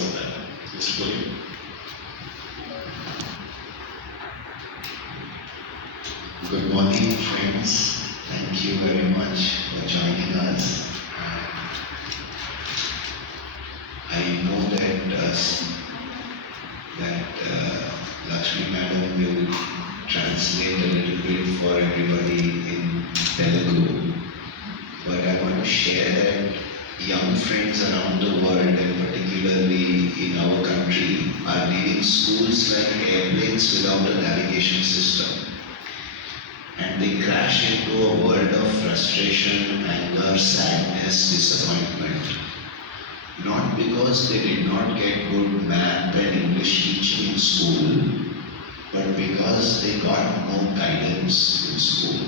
towards that. Mr. Kohli. Good morning, friends. Thank you very much for joining us. I know that Lakshmi madam will translate a little bit for everybody in Telugu, but I want to share that young friends around the world, and particularly in our country, are leaving schools like airplanes without a navigation system. And they crash into a world of frustration, anger, sadness, disappointment. Not because they did not get good math and English teaching in school, but because they got no guidance in school.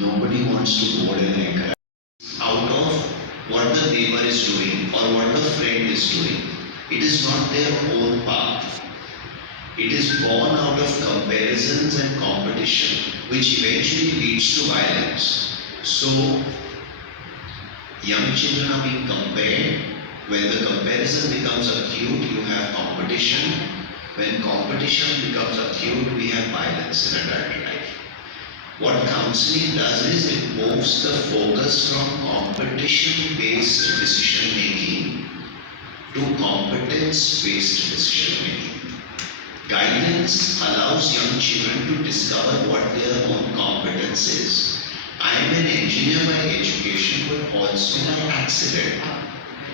Nobody wants to board an aircraft out of what the neighbor is doing or what the friend is doing. It is not their own path. It is born out of comparisons and competition, which eventually leads to violence. So, young children are being compared. When the comparison becomes acute, you have competition. When competition becomes acute, we have violence in adult life. What counseling does is it moves the focus from competition-based decision making to competence-based decision making. Guidance allows young children to discover what their own competence is. I am an engineer by education, but also by accident.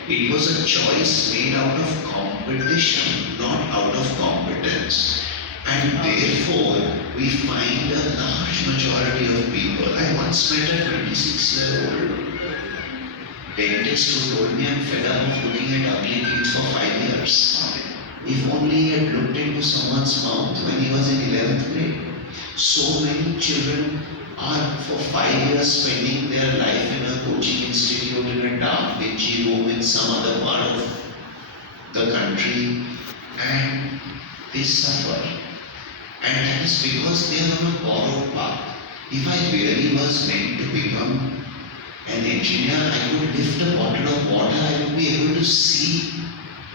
It was a choice made out of competition, not out of competence. And therefore, we find a large majority of people. I once met a 26-year-old dentist who told me, I'm fed up of looking at ugly teeth for 5 years. If only he had looked into someone's mouth when he was in 11th grade. So many children are for 5 years spending their life in a coaching institute in a dark, dingy room in some other part of the country, and they suffer. And that is because they are on a borrowed path. If I really was meant to become an engineer, I could lift a bottle of water, I would be able to see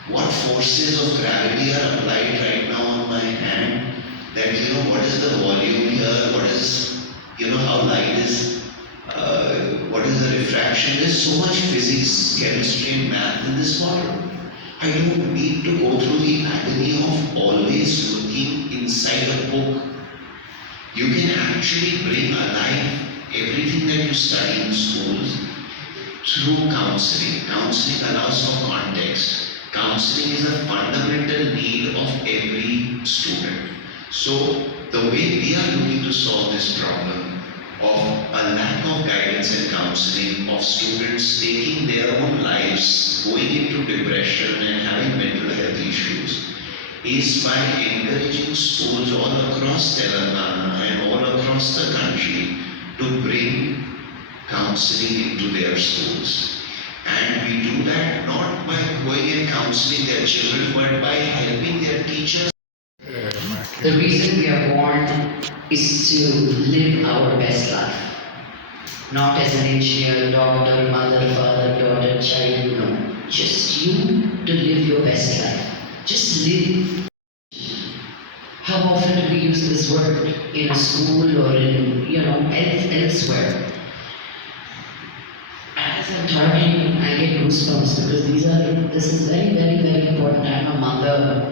what forces of gravity are applied right now on my hand, that what is the volume here, what is, how light is, what is the refraction. There's so much physics, chemistry and math in this bottle. I don't need to go through the agony of always looking inside a book. You can actually bring alive everything that you study in schools through counseling. Counseling allows for context. Counseling is a fundamental need of every student. So the way we are looking to solve this problem of a lack of guidance and counseling, of students taking their own lives, going into depression and having mental health issues, is by encouraging schools all across Telangana and all across the country to bring counseling into their schools. And we do that not by going and counseling their children, but by helping their teachers. The reason we are born is to live our best life. Not as an engineer, doctor, mother, father, daughter, child, no. Just you to live your best life. Just live. How often do we use this word in a school or in, elsewhere? As I'm talking, I get goosebumps because this is very, very, very important. I'm a mother.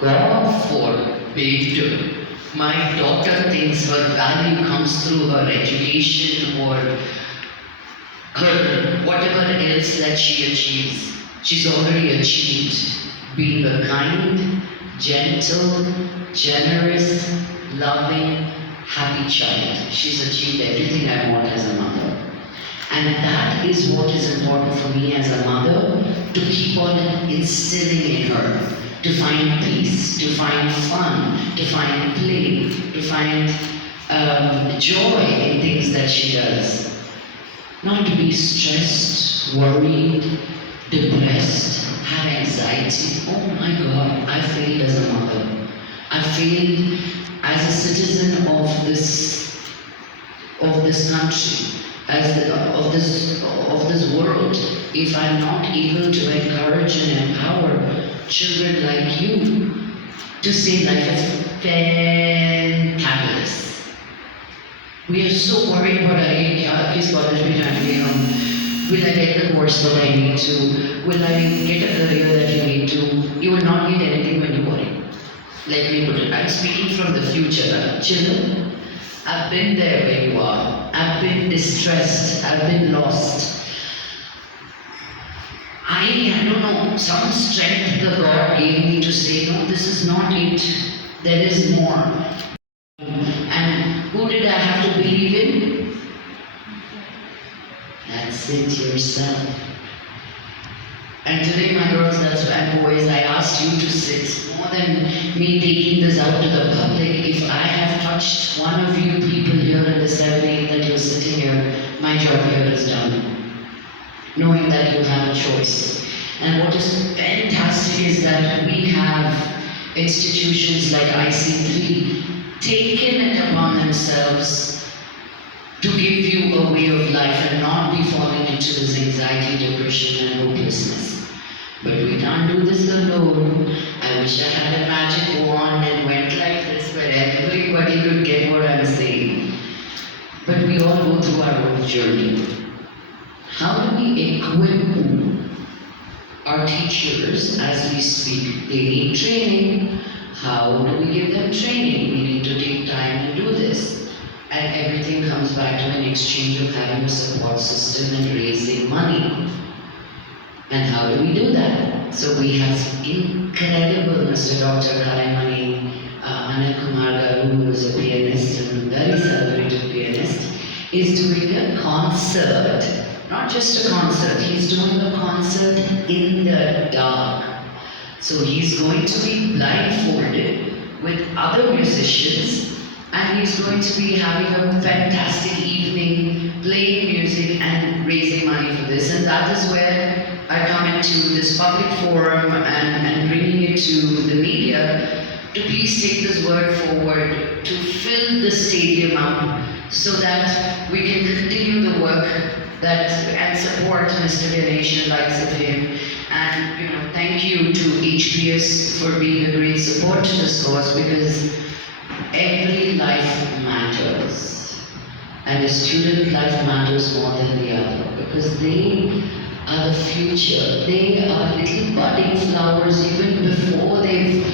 God forbid my daughter thinks her value comes through her education or her whatever else that she achieves. She's already achieved being a kind, gentle, generous, loving, happy child. She's achieved everything I want as a mother. And that is what is important for me as a mother, to keep on instilling in her, to find peace, to find fun, to find play, to find joy in things that she does. Not to be stressed, worried, depressed, have anxiety. Oh my God, I failed as a mother. I failed as a citizen of this country, of this world. if I'm not able to encourage and empower children like you to say life is fantabulous. We are so worried about किस college में जाएंगे हम, will I get the course that I need to, will I get a career that you need to, you will not get anything when you worry. Let me put it, I'm speaking from the future, children. I've been there where you are, I've been distressed, I've been lost. I don't know, some strength the God gave me to say, no, this is not it, there is more. And who did I have to believe in? That's it, yourself. And today, my girls and boys, I asked you to sit. More than me taking this out to the public, if I have touched one of you people here in the 7-8 that you're sitting here, my job here is done. Knowing that you have a choice. And what is fantastic is that we have institutions like IC3 taken it upon themselves to give you a way of life and not be falling into this anxiety, depression and hopelessness. But we can't do this alone. I wish I had a magic wand and went like this where everybody could get what I'm saying. But we all go through our own journey. How do we equip our teachers as we speak? They need training. How do we give them training? We need to take time to do this. And everything comes back to an exchange of having a support system and raising money. And how do we do that? So we have incredible Mr. Dr. Kalaimani Anil Kumar Garu, who is a pianist and a very celebrated pianist, is doing a concert. Not just a concert, he's doing a concert in the dark. So he's going to be blindfolded with other musicians and he's going to be having a fantastic evening, playing music and raising money for this. And that is where I come into this public forum and bringing it to the media to please take this word forward to fill the stadium up so that we can continue the work and support Mr. Ganesh and likes of him. And thank you to HPS for being a great support to this cause, because every life matters. And a student life matters more than the other, because they are the future. They are little budding flowers even before they've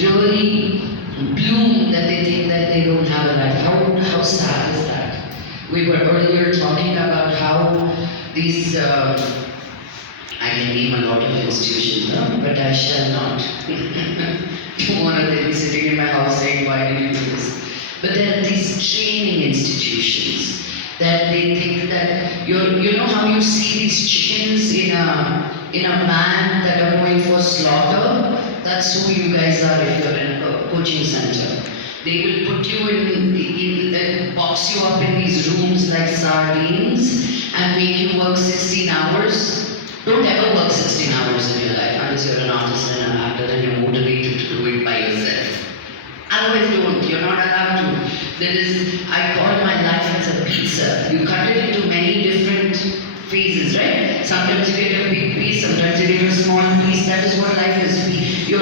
really bloomed, that they think that they don't have a life. How sad is that? We were earlier talking about how these, I can name a lot of institutions, but I shall not. Don't want to be sitting in my house saying, why did you do this? But there are these training institutions that they think that, you know how you see these chickens in a van that are going for slaughter? That's who you guys are if you're in a coaching center. They will put you box you up in these rooms like sardines and make you work 16 hours. Don't ever work 16 hours in your life unless you're an artist and an actor and you're motivated to do it by yourself. Otherwise don't, you're not allowed to. I call my life as a pizza. You cut it into many different phases, right? Sometimes you get a big piece, sometimes you get a small piece. That is what life is. You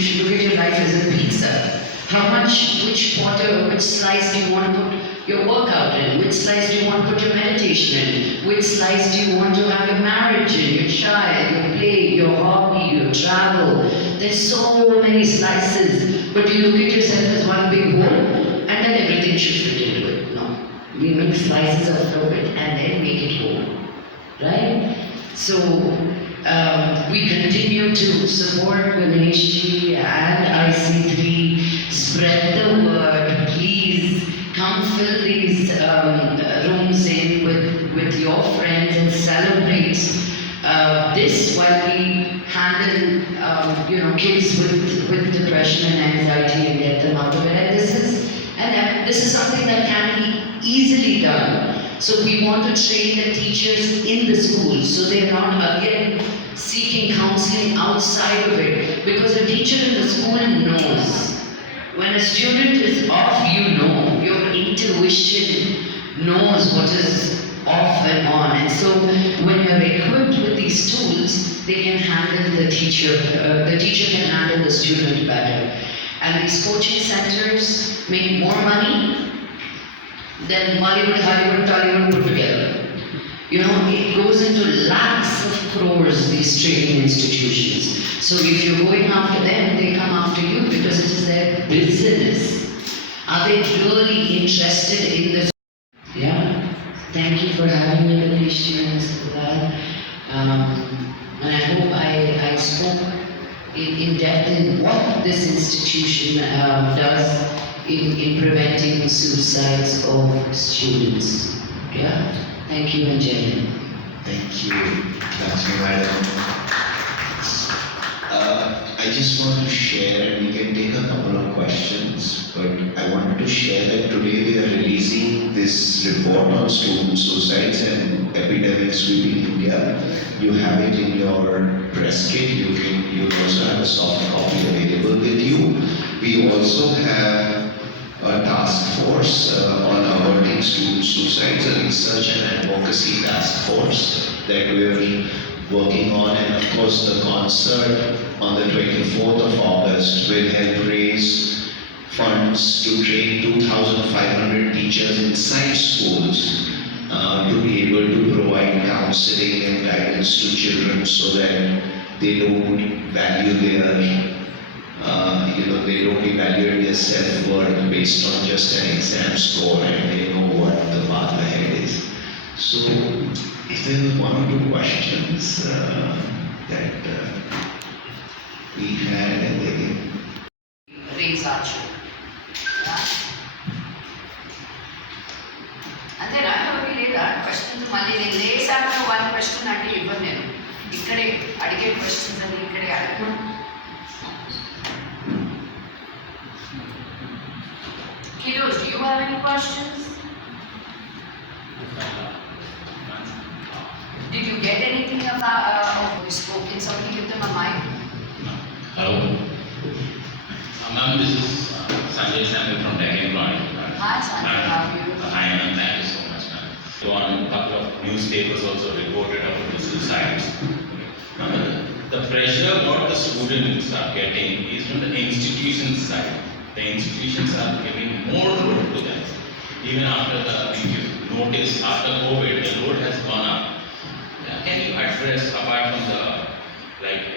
should look at your life as a pizza. Which slice do you want to put your workout in? Which slice do you want to put your meditation in? Which slice do you want to have your marriage in, your child, your play, your hobby, your travel? There's so many slices, but you look at yourself as one big whole, and then everything should fit into it. No. We make slices of it and then make it whole. Right? So, we continue to support Ganeshji and IC3. Spread the word, please. Come fill these rooms in with your friends and celebrate this while we handle kids with depression and anxiety and get them out of it. And this is something that can be easily done. So we want to train the teachers in the schools so they're not again seeking counseling outside of it, because a teacher in the school knows. When a student is off, your intuition knows what is off and on. And so when you're equipped with the the teacher can handle the student better. And these coaching centers make more money than Bollywood, Hollywood, Tollywood put together. You know, it goes into lakhs of crores, these training institutions. So if you're going after them, they come after you because it is their business. Are they really interested in this? Yeah. Thank you for having me, Ganesh, for that. And I hope I spoke in depth in what this institution does in preventing suicides of students. Yeah. Thank you, and Jai Hind. Thank you, Lakshmi madam. I just want to share, and we can take a couple of questions, but I wanted to share that today we are releasing this report on student suicides and epidemics sweeping India. You have it in your press kit. You also have a soft copy available with you. We also have a task force on averting student suicides, a research and advocacy task force that we're working on, and of course the concert on the 24th of August will help raise funds to train 2,500 teachers inside schools to be able to provide counseling and guidance to children so that they don't value they don't evaluate their self-worth based on just an exam score, and they know what the path ahead is. So, if there were one or two questions that we had, and they Raise our children. అంతే నాకు లేదా questions మళ్ళీ నేను లేసాక one question అంటే ఇవ్వను నేను ఇక్కడే అడిగే క్వశ్చన్స్ అని ఇక్కడే అడుగు. Kiddos, do you have any questions? Did you get anything about we spoke? Can somebody give them a mic? Hello. Ma'am, this is Sanjay Samuel from GaneshKohli. Hi, Sanjay. How are you? Hi, ma'am. Thank you so much, ma'am. So, on a couple of newspapers also reported about the suicides. The pressure what the students are getting is from the institution side. The institutions are giving more load to them. Even after if you notice, after COVID, the load has gone up. Can you address, apart from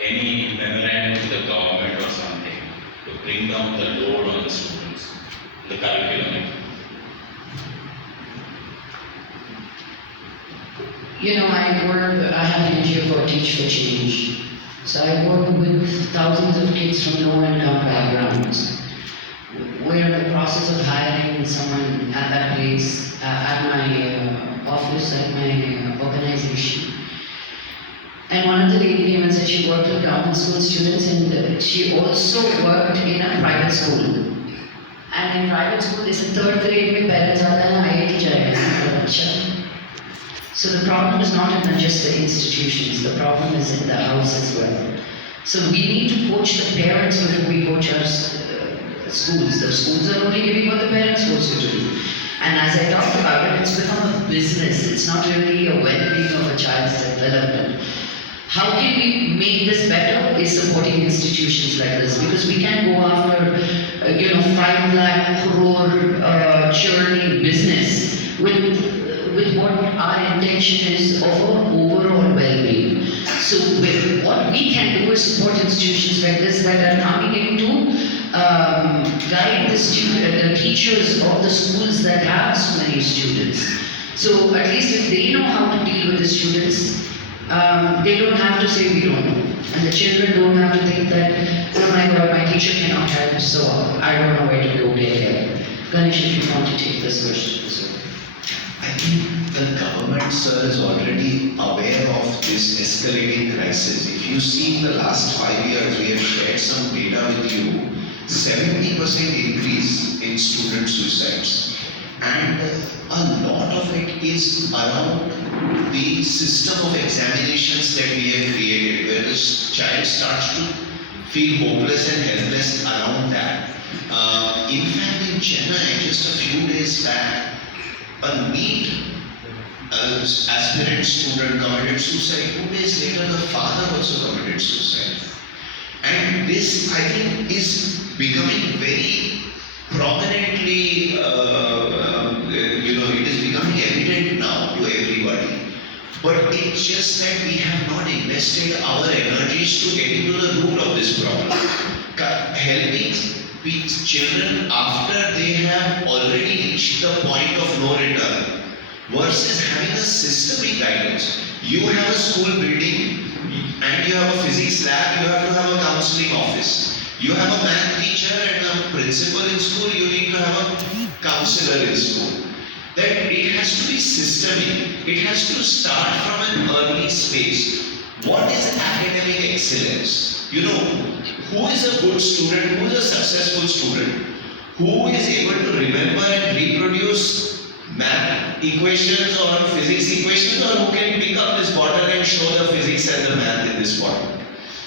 any memorandum to the government or something, to bring down the load on the students, the curriculum? You know, I have an NGO for Teach for Change. So I work with thousands of kids from low-income backgrounds. We're in the process of hiring someone at that place, at my office, at my organization. And one of the lady came and said she worked with government school students, and she also worked in a private school. And in private school, they said third grade mein parents aata hai IIT jayega. So the problem is not in just the institutions, the problem is in the house as well. So we need to coach the parents before we coach our schools. The schools are only giving what the parents force you to do. And as I talked about it, it's become a business. It's not really a well-being of a child's development. How can we make this better is supporting institutions like this, because we can go after 5 lakh crore churning business with what our intention is of our overall well-being. So what we can do is support institutions like this that are coming in to guide the teachers of the schools that have so many students. So at least if they know how to deal with the students, they don't have to say we don't know. And the children don't have to think that, oh my God, my teacher cannot help, so I don't know where to go get help. Ganesh, if you want to take this question. I think the government, sir, is already aware of this escalating crisis. If you see in the last 5 years, we have shared some data with you, 70% increase in student suicides. And a lot of it is around the system of examinations that we have created, where the child starts to feel hopeless and helpless around that. In fact, in Chennai, just a few days back, a NEET aspirant student committed suicide. 2 days later, the father also committed suicide. And this, I think, is becoming very prominently, it is becoming evident now to everybody. But it's just that we have not invested our energies to get into the root of this problem. Helping children after they have already reached the point of no return versus having a systemic guidance. You have a school building and you have a physics lab, you have to have a counseling office. You have a math teacher and a principal in school, you need to have a counselor in school. That it has to be systemic. It has to start from an early space. What is academic excellence? You know, who is a good student? Who is a successful student? Who is able to remember and reproduce math equations or physics equations, or who can pick up this bottle and show the physics and the math in this bottle?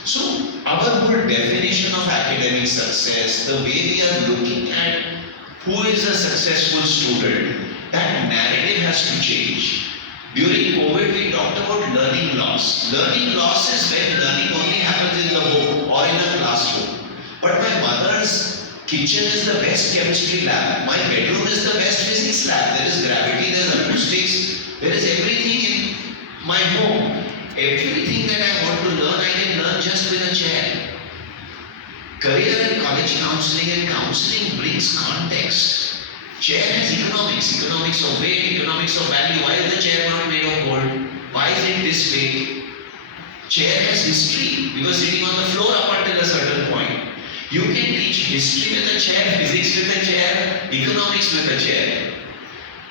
So, our whole definition of academic success, the way we are looking at who is a successful student, that narrative has to change. During COVID, we talked about learning loss. Learning loss is when learning only happens in the book or in a classroom. But my mother's kitchen is the best chemistry lab. My bedroom is the best physics lab. There is gravity, there is acoustics, there is everything in my home. Everything that I want to learn, I can learn just with a chair. Career and college counseling and counseling brings context. Chair has economics of weight, economics of value. Why is the chair not made of gold? Why is it this way? Chair has history. We were sitting on the floor up until a certain point. You can teach history with a chair, physics with a chair, economics with a chair.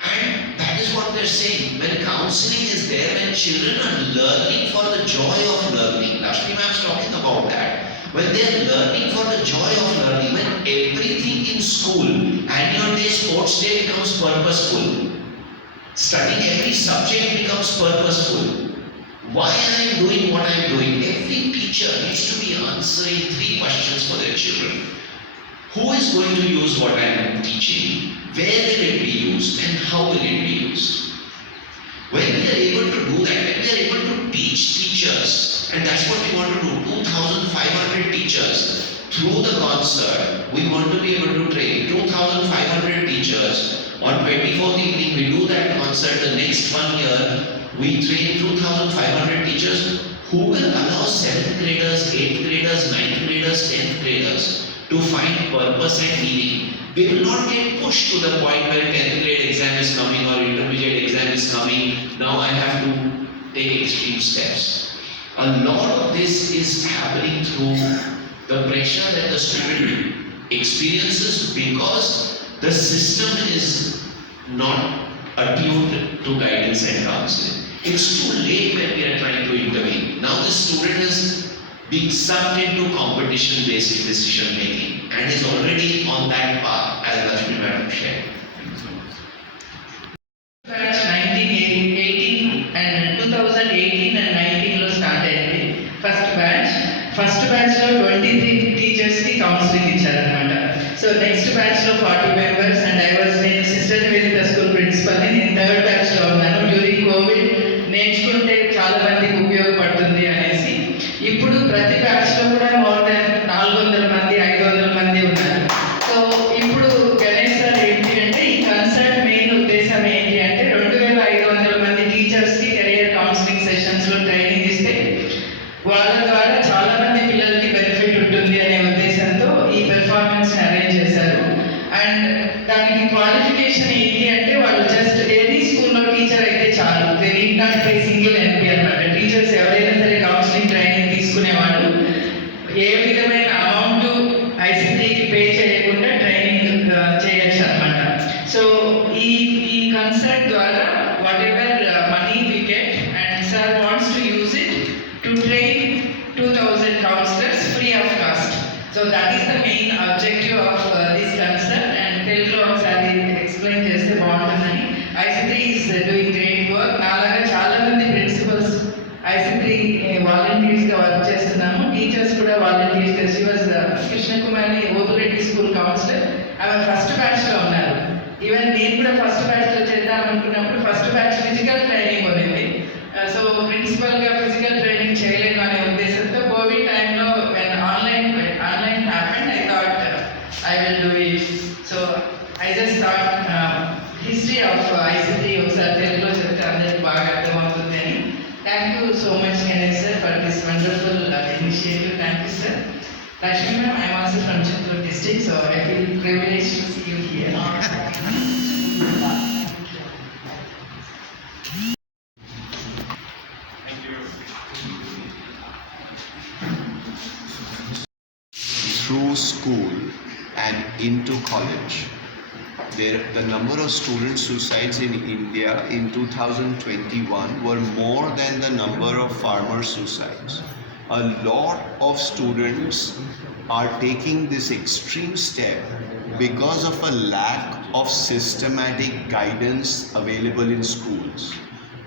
And that is what we are saying. When counseling is there, when children are learning for the joy of learning, Lakshmi ma'am is talking about that. When they are learning for the joy of learning, when everything in school, annual day, sports day becomes purposeful, studying every subject becomes purposeful. Why I am doing what I am doing? Every teacher needs to be answering 3 questions for their children. Who is going to use what I am teaching? Where will it be used? And how will it be used? When we are able to do that, when we are able to teach teachers, and that's what we want to do, 2,500 teachers through the concert, we want to be able to train 2,500 teachers. On 24th evening, we do that concert. The next 1 year, we train 2,500 teachers who will allow 7th graders, 8th graders, 9th graders, 10th graders to find purpose and meaning. They will not get pushed to the point where 10th grade exam is coming or intermediate exam is coming. Now I have to take extreme steps. A lot of this is happening through the pressure that the student experiences because the system is not attuned to guidance and counseling. It's too late when we are trying to intervene. Now the student has been sucked into competition-based decision making and is already on that path, as Lakshmi madam shared. Batch 1918 and 2018 and 19 లో start అయింది first batch లో 23 teachers కి counselling ఇచ్చారనమాట. So next batch లో 40 members and నేను sister Nivedita school principal ని. నేను third batch లో ఉన్నాను. డ్యూరింగ్ కోవిడ్ నేర్చుకుంటే చాలా మందికి ఉపయోగపడుతుంది అనేసి ఇప్పుడు ప్రతి బ్యాచ్ లో కూడా మోర్ దాన్ 400 మంది 500 మంది ఉన్నారు. సో ఇప్పుడు గణేష్ సార్ ఏంటి అంటే ఈ కన్సర్ట్ మెయిన్ ఉద్దేశం ఏంటి అంటే 2500 మంది టీచర్స్ కి కెరియర్ కౌన్సిలింగ్ సెషన్స్ లో ట్రైనింగ్ ఇస్తే వాళ్ళ ద్వారా చాలా మంది పిల్లలకి బెనిఫిట్ ఉంటుంది అనే ఉద్దేశంతో ఈ పెర్ఫార్మెన్స్ ని అరేంజ్ చేశారు. అండ్ దానికి క్వాలిఫికేషన్ ఏంటి అంటే వాళ్ళు జస్ట్ ఏది స్కూల్లో టీచర్ అయితే చాలు. They need not pay single ఎన్పీ అనమాట. టీచర్స్ ఎవరైనా సరే కౌన్సిలింగ్ ట్రైనింగ్ తీసుకునేవాళ్ళు ఏ విధమైన అమౌంట్ ఐసీటీకి పే చేయకుండా ట్రైనింగ్ చేయొచ్చు అనమాట. సో ఈ కన్సర్ట్ ద్వారా whatever money we get and sir wants to use it to train 2000 counselors free of cost. So that is the main objective of this concert. And తెలుగులో ఒకసారి explain చేస్తే బాగుంటుందని. IC3 is doing great work. నాలాగా చాలా మంది principals IC3 volunteers గా work చేస్తున్నాము. Teachers కూడా వాలంటీర్స్ గా. She was Krishnakumari Obureddy school counsellor. ఆమె ఫస్ట్ బ్యాచ్ లో ఉన్నారు. ఈవెన్ నేను కూడా ఫస్ట్ బ్యాచ్ లో చేద్దాం అనుకున్నప్పుడు ఫస్ట్ బ్యాచ్ ఫిజికల్ ట్రైనింగ్ ఉంది. సో ప్రిన్సిపల్ గా ఫిజికల్ ట్రైనింగ్ చేయలేము అనే ఉద్దేశంతో కోవిడ్ టైంలో online Lakshmi ma'am, I am also from Chittoor district, so I feel privileged to see you here. Through school and into college, the number of student suicides in India in 2021 were more than the number of farmer suicides. A lot of students are taking this extreme step because of a lack of systematic guidance available in schools.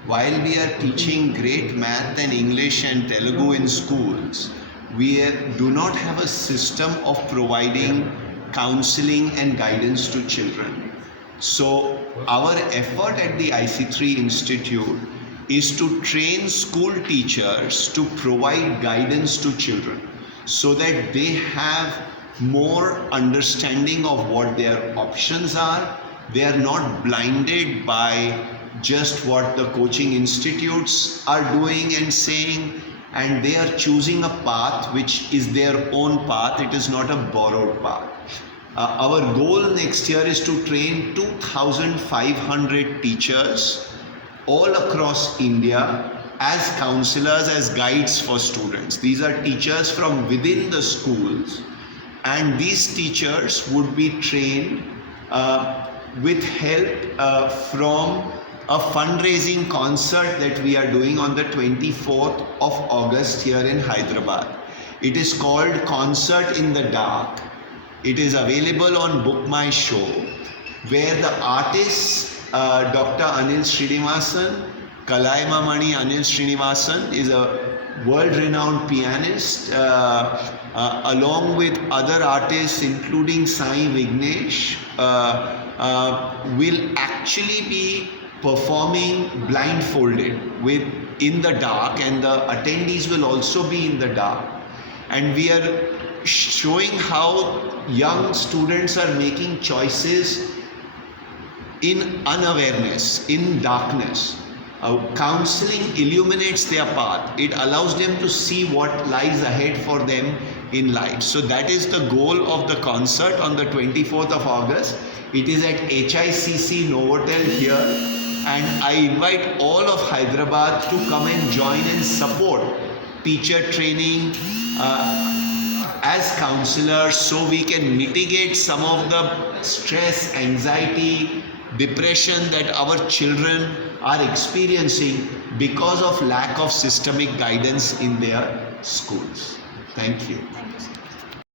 While we are teaching great math and English and Telugu in schools, we do not have a system of providing counseling and guidance to children. So our effort at the IC3 Institute is to train school teachers to provide guidance to children so that they have more understanding of what their options are. They are not blinded by just what the coaching institutes are doing and saying, and they are choosing a path which is their own path. It is not a borrowed path. Our goal next year is to train 2,500 teachers all across India as counselors, as guides for students. These are teachers from within the schools, and these teachers would be trained with help from a fundraising concert that we are doing on the 24th of August here in Hyderabad. It is called Concert in the Dark. It is available on Book My Show, where the artists, Dr. Anil Srinivasan, Kalaimamani Anil Srinivasan is a world-renowned pianist, along with other artists including Sai Vignesh, will actually be performing blindfolded in the dark, and the attendees will also be in the dark. And we are showing how young students are making choices in unawareness, in darkness. Counseling illuminates their path. It allows them to see what lies ahead for them in life. So that is the goal of the concert on the 24th of August. It is at HICC Novotel here. And I invite all of Hyderabad to come and join and support teacher training as counselors, so we can mitigate some of the stress, anxiety, depression that our children are experiencing because of lack of systemic guidance in their schools. Thank you. Thank you, sir.